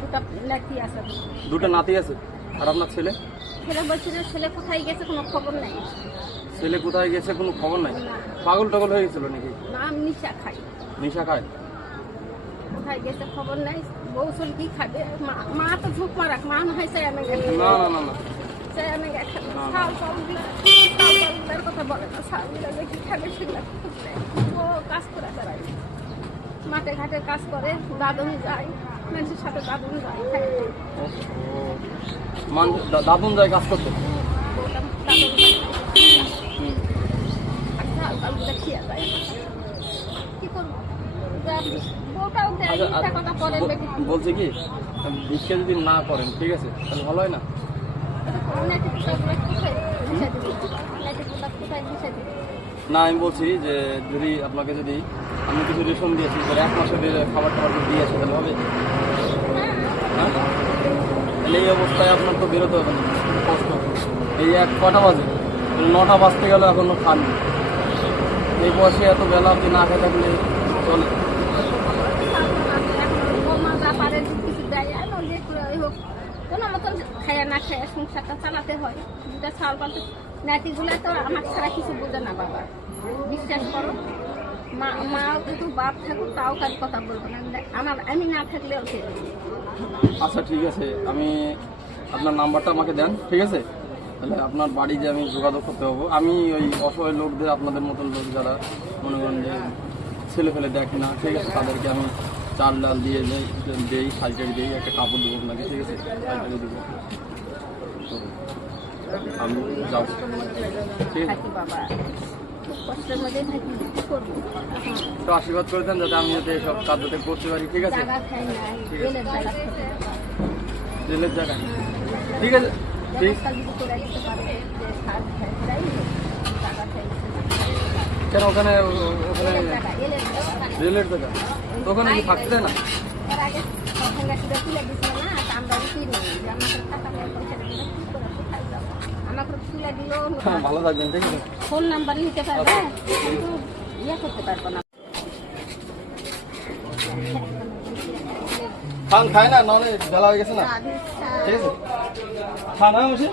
দুটো নাতি আছে। দুটো নাতি আছে। আর আপনার ছেলে? ছেলে বলছিল ছেলে কোথায় গেছে কোনো খবর নাই। ছেলে কোথায় গেছে কোনো খবর নাই? পাগল টাগল হয়ে গেছিল নাকি? না, আমি নিশা খাই। নেশা খায়? কোথায় গেছে খবর নাই। বউ চল কি খাবে, মা তো ঝুঁক মারাক, মা না হয় আমি গেছে। না না না না চাই আমি গেছে শাল কথা বলে না, শালগুলো কি খাবে সেগুলো ও কাজ করে বেড়ায়, মাঠে ঘাটে কাজ করে, দাদন যায়, মানুষের সাথে দাদন যায়, খায়। দাদুন যায় কাজ করতে? বউটা দাদন যায়, আর শালগুলো খেয়ে যায়। কি করবো, বউটাও দেয়, মিথ্যা কথা বলে। বলছে কি ভিক্ষা যদি না করেন ঠিক আছে তাহলে ভালো হয় না? না আমি বলছি যে যদি আপনাকে যদি আমি কিছু রেশন দিয়েছি তাহলে 1 মাসের খাবার টাবার দিয়ে আসে তাহলে হবে? হ্যাঁ, তাহলে এই অবস্থায় আপনার তো বেরোতে হবে না, কষ্ট। এই কটা বাজে? 9টা বাজতে গেলে এখনো খান। এই বয়সে এত বেলা আপনি না খেয়ে থাকলে চলে? কোনো মতন খায়া না খায়া সংসারটা চালাতে হয়। দুটা চাল পাল্টে নাতিগুলো তো আমার ছাড়া কিছু বোঝে না বাবা, বিশ্বাস করো। মাও কিন্তু বাপ থাকুক তাও কাজ কথা বলবো না, আমি না থাকলেও সে। আচ্ছা ঠিক আছে, আমি আপনার নাম্বারটা আমাকে দেন ঠিক আছে? তাহলে আপনার বাড়ি যে আমি যোগাযোগ করতে পারবো। আমি ওই অসহায় লোকদের, আপনাদের মতন লোক যারা মনে করেন যে ছেলে ফেলে দেখে না ঠিক আছে, তাদেরকে আমি চাল ডাল দিয়ে দিই, সাইকেল দিই, একটা কাপড় দেবো আপনাকে ঠিক আছে, সাইকেলে দেবো। তো আমি যাবো ঠিক আছে? বাবা কষ্টের মধ্যে থাকি, কি করবো? তো আশীর্বাদ করে দেন যাতে আমি যাতে সব কাজ যাতে করতে পারি ঠিক আছে? জায়গা খাই না, রেলের জায়গা থেকে। রেলের জায়গায় ঠিক আছে, ঠিক। কেন ওখানে ওখানে রেলের জায়গা তো ওখানে কি থাকতে দেয় না? ভালো থাকবেন ঠিক আছে? ফোন নাম্বার নিতে পারবে কিন্তু ইয়ে করতে পারবো না। খান খায় না, নাহলে বেলা হয়ে গেছে না ঠিক আছে? খান হ্যাঁ, ঠিক।